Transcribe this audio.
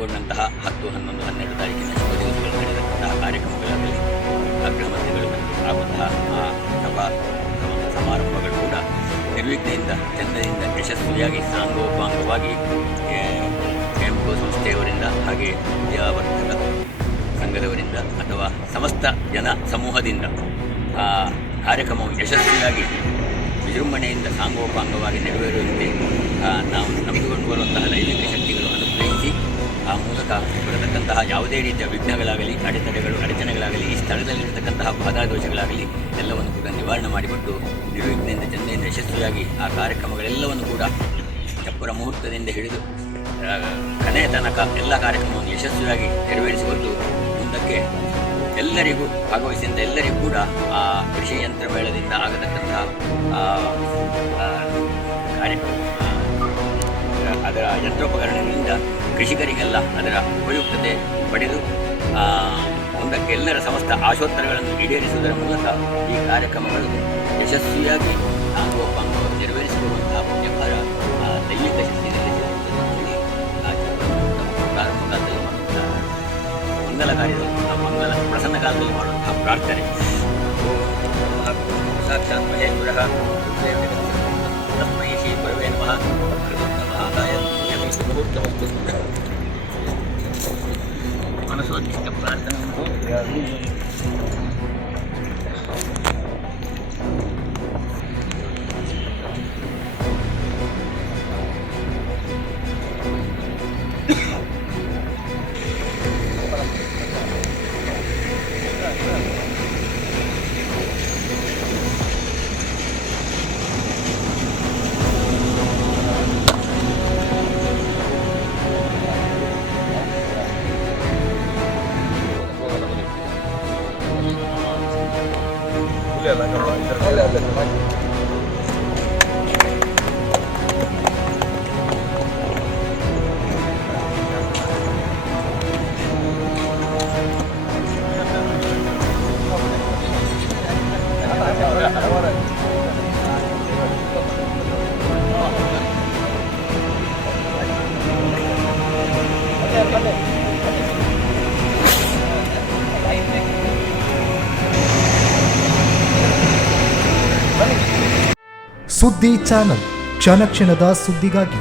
ಹಮ್ಮಿಕೊಂಡಂತಹ 10, 11, 12 ತಾರೀಕಿನ ಶುಭ ದಿವಸಗಳು ನಡೆದಂತಹ ಕಾರ್ಯಕ್ರಮಗಳಾಗಲಿ ಅಗ್ರಮಂತ್ರಿಗಳು ಆಗುವಂತಹ ಸಭಾ ಸಮಾರಂಭಗಳು ಕೂಡ ನಿರ್ವಿಘ್ನೆಯಿಂದ ಚಂದದಿಂದ ಯಶಸ್ವಿಯಾಗಿ ಸಾಂಗೋಪಾಂಗವಾಗಿ ಕೆಂಪು ಸಂಸ್ಥೆಯವರಿಂದ ಹಾಗೆ ವಿದ್ಯಾವರ್ಧಕ ಸಂಘದವರಿಂದ ಅಥವಾ ಸಮಸ್ತ ಜನ ಸಮೂಹದಿಂದ ಕಾರ್ಯಕ್ರಮವು ಯಶಸ್ವಿಯಾಗಿ ವಿಜೃಂಭಣೆಯಿಂದ ಸಾಂಗೋಪಾಂಗವಾಗಿ ನೆರವೇರುವಂತೆ ನಾವು ನಂಬಿಕೊಂಡು ಬರುವಂತಹ ದೈವಿಕ ಶಕ್ತಿಗಳು ಅನುಗ್ರಹಿಸಿ ಆ ಮೂಲಕ ಬರತಕ್ಕಂತಹ ಯಾವುದೇ ರೀತಿಯ ವಿಘ್ನಗಳಾಗಲಿ ಅಡಚಣೆಗಳಾಗಲಿ ಈ ಸ್ಥಳದಲ್ಲಿರತಕ್ಕಂತಹ ಬಾಧಾದೋಷಗಳಾಗಲಿ ಎಲ್ಲವನ್ನು ಕೂಡ ನಿವಾರಣೆ ಮಾಡಿಕೊಟ್ಟು ನಿರ್ವಿಘ್ನೆಯಿಂದ ಚಂದೆಯಿಂದ ಯಶಸ್ವಿಯಾಗಿ ಆ ಕಾರ್ಯಕ್ರಮಗಳೆಲ್ಲವನ್ನು ಕೂಡ ಚಪ್ಪರ ಮುಹೂರ್ತದಿಂದ ಹಿಡಿದು ಕಡೆಯ ತನಕ ಎಲ್ಲ ಕಾರ್ಯಕ್ರಮವನ್ನು ಯಶಸ್ವಿಯಾಗಿ ನೆರವೇರಿಸಿಕೊಂಡು ಮುಂದಕ್ಕೆ ಎಲ್ಲರಿಗೂ ಭಾಗವಹಿಸಿದಂಥ ಎಲ್ಲರಿಗೂ ಕೂಡ ಆ ಕೃಷಿ ಯಂತ್ರ ಮೇಳದಿಂದ ಆಗತಕ್ಕಂತಹ ಅದರ ಯಂತ್ರೋಪಕರಣಗಳಿಂದ ಕೃಷಿಕರಿಗೆಲ್ಲ ಅದರ ಉಪಯುಕ್ತತೆ ಪಡೆದು ಮುಂದಕ್ಕೆ ಎಲ್ಲರ ಸಮಸ್ತ ಆಶೋತ್ತರಗಳನ್ನು ಈಡೇರಿಸುವುದರ ಮೂಲಕ ಈ ಕಾರ್ಯಕ್ರಮಗಳು ಯಶಸ್ವಿಯಾಗಿ ಸಾಂಗೋಪಾಂಗವಾಗಿ ನೆರವೇರಿಸಿಕೊಳ್ಳುವಂತಹ ಪುಣ್ಯಭಾರ ದೈವಿಕ ಶಕ್ತಿಯಲ್ಲಿ ಪ್ರಾರಂಭ ಕಾಲದಲ್ಲಿ ಮಾಡುವಂತಹ ಮಂಗಲ ಕಾರ್ಯದಲ್ಲಿ ಮಂಗಲ ಪ್ರಸನ್ನ ಕಾಲದಲ್ಲಿ ಮಾಡುವಂತಹ ಪ್ರಾರ್ಥನೆ ಸಾಕ್ಷಾತ್ ಮಹೇಶ್ವರ ತಸ್ಮೈ ಶ್ರೀ ಗುರವೇ ನಮಃ ಮಹಾದಾಯ ಮುಹೂರ್ತವಸ್ತು ಮನಸ್ಸೋದ್ದಿಷ್ಟ ಪ್ರಾರ್ಥನೆ ಸುದ್ದಿ ಚಾನಲ್ ಕ್ಷಣ ಕ್ಷಣದ ಸುದ್ದಿಗಾಗಿ